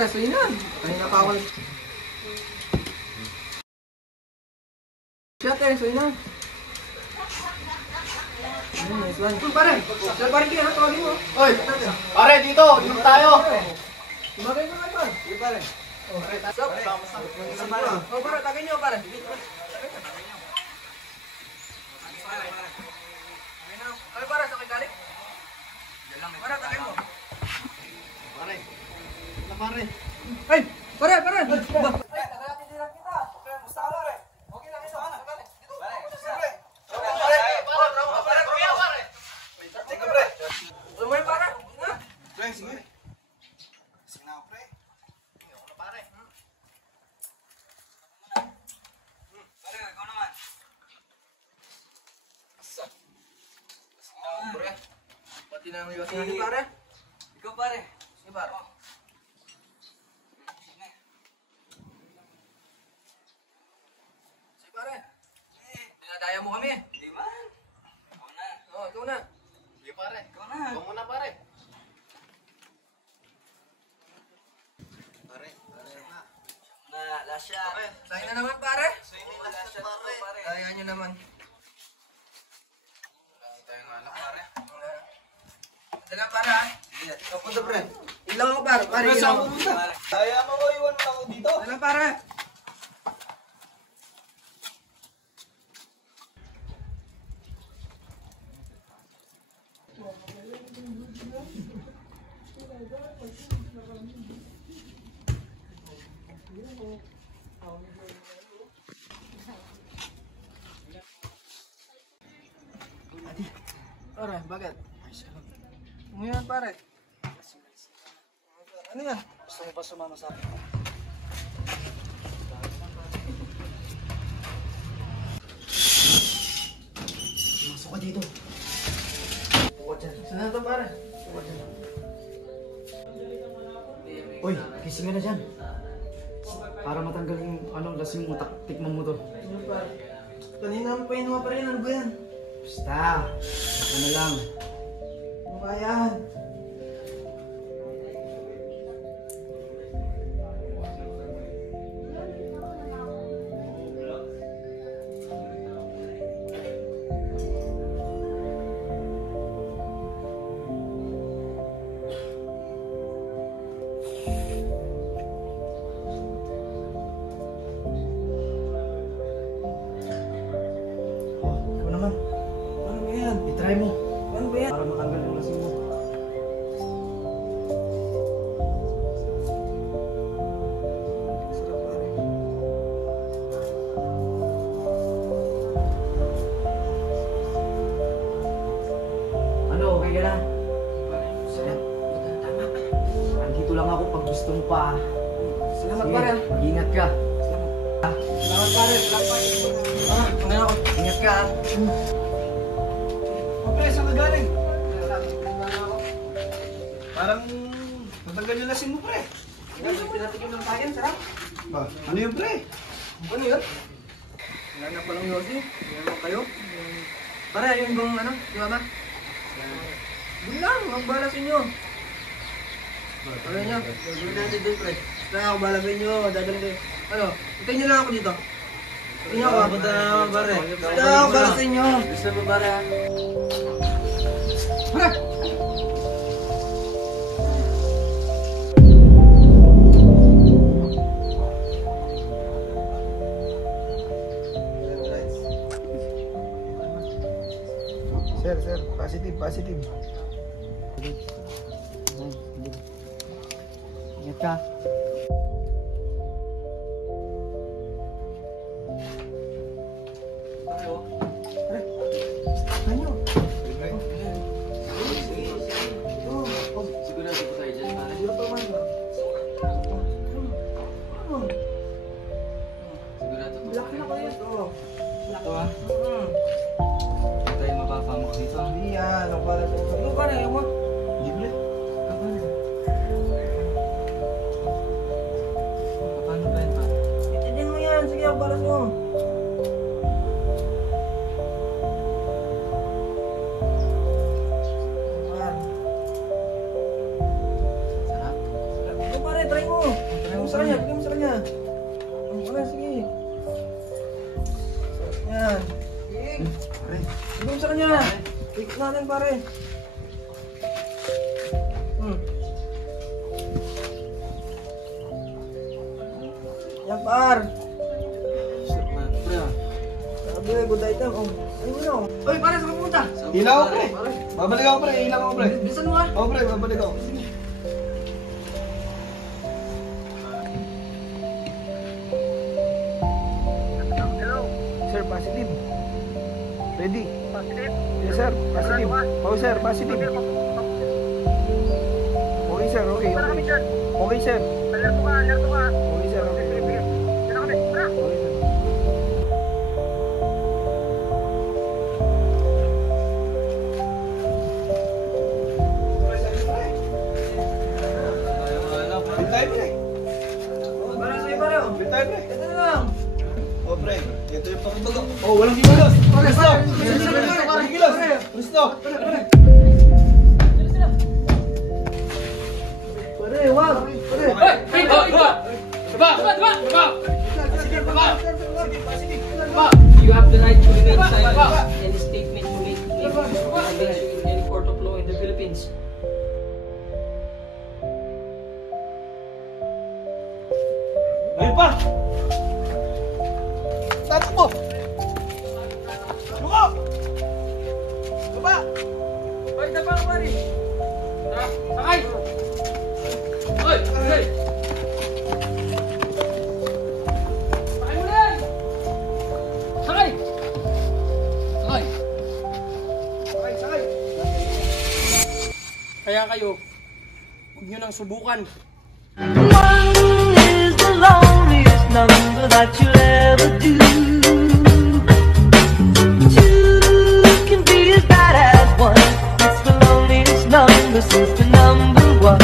pare, so yun yan. Kanina pa ako. Shot eh, so yun yan. Nice one. Pare, sir pare kaya, tawagin mo. Oy, Pare, dito! Inom tayo! tumagay mo nga pare. Sige pare. Stop. Oh pare, tagay nyo pare. Ay pare, sakay galing. Pare, tagay mo. Pare. Ano pare? Ay, pare. Ay, nakalatin din lang kita. Musta ka pare? Okay lang ito. Pare, dito. Pare. Sige pare. Lumay pare. Ha? Sige. Sige na ako, pre. Sige ako na, pare. Pare, ikaw naman. Pare. Pati na ng iwas natin pare. Ikaw, pare. Sige pare. Sige pare. Dinadaya mo kami. Di man. Ikaw na. Oo, ikaw na. Sige, pare. Ikaw na. Ikaw muna, pare. Pare. Na, last shot. Tayo na naman pare. Last shot, pare. Kaya nyo naman. Tayo nga lang, pare. Dala pare ha. Papunta pre. Ilang ako pare. Pare ilang ako. Kaya mo ko, iwan mo ako dito. Dala pare. Pare, bakit? Ano yan pare? Ano yan? Gusto mo pa sumama sa akin? Masok ka dito. Buka dyan. Saan na ito pare? Buka dyan. Uy, gising ka na dyan. Para matanggal yung lasing mo, tikman mo to. Ano pare? Kanina mo pa inuha pa rin. Ano ba yan? Basta, ano lang. Ano ba yan? Oh, ikaw naman. Ano ba yan? I-try mo. Ano ba yan? Para matanggal yung lasing mo. Sarap pare. Ano, okay ka na? Sarap. Tama. Andito lang ako pag gusto mo pa. Salamat Sige, pare. mag-ingat ka. Salamat pare. Salamat. Ano ako? Ingat ka. Pre, saan ka galing? Parang matanggal yung lasing mo pre. Pinatikim ng kain, sarap. Ano yun, pre? Ano yun? Wala na palang yosi. Meron kayo. Pare, yung bang ano? Di ba ba? Doon lang, magbala sa inyo. Ano nyo? Doon natin doon pre. Basta ako bala sa inyo. Dadalhin kayo. Ano? Hintayin nyo lang ako dito. Hintayin nyo ako. Punta na naman, pare. Basta ako bala sa inyo. Gusto mo, pare? Pare! Sir, positive. Ingat ka. Ano? Sigurado po tayo dyan, pare. Siguro pa man. Sigurado po. Black na ko yun. Oo. Ito, ha? Hindi tayo mapapamak dito. Hindi yan. Ang bala sa inyo. Ano ba na yung mo? Hindi, pre. Paano ba yan, pare? Itindin mo yan. Sige, ang bala sa inyo. Sarap. Ito pare, try mo. sige. Yan. Pare. Sigom sa kanya. Ikot natin, pare. Yan, par. Pre, ah. Sabi, good item. Oh, ayun mo na. Uy, pare, saan ka pumunta? Hila ako, pre. Babalik ako, pre. Hila ako, pre. Bilisan mo, ha? Oo, pre. Babalik ako. Sir, positive. Ready? Positive? Yes, sir. Positive. Oh, sir. Positive. Okay, sir. Okay. Okay, sir. Okay, sir. Okay, sir. Bintay, pre. Para sa'yo, pare, oh. Bintay, pre. Ito na lang. Oh, pre. Ito yung pakibago. Oh, walang gilos. Presto. Walang gilos. Presto. Pare, wag. Pare. You have the right to remain silent. Any statement you make may be against you in any court of law in the Philippines. Ayun pa. Tatakbo. Luko. Baba. Hoy, tapa ka pare! Tara, sakay! Hoy! Hoy! Sakay mo na yan! Sakay! Sakay! Sakay. Kaya kayo, huwag nyo nang subukan. One is the loneliest number that you'll ever do. Two can be as bad as one. It's the loneliest number since the number one.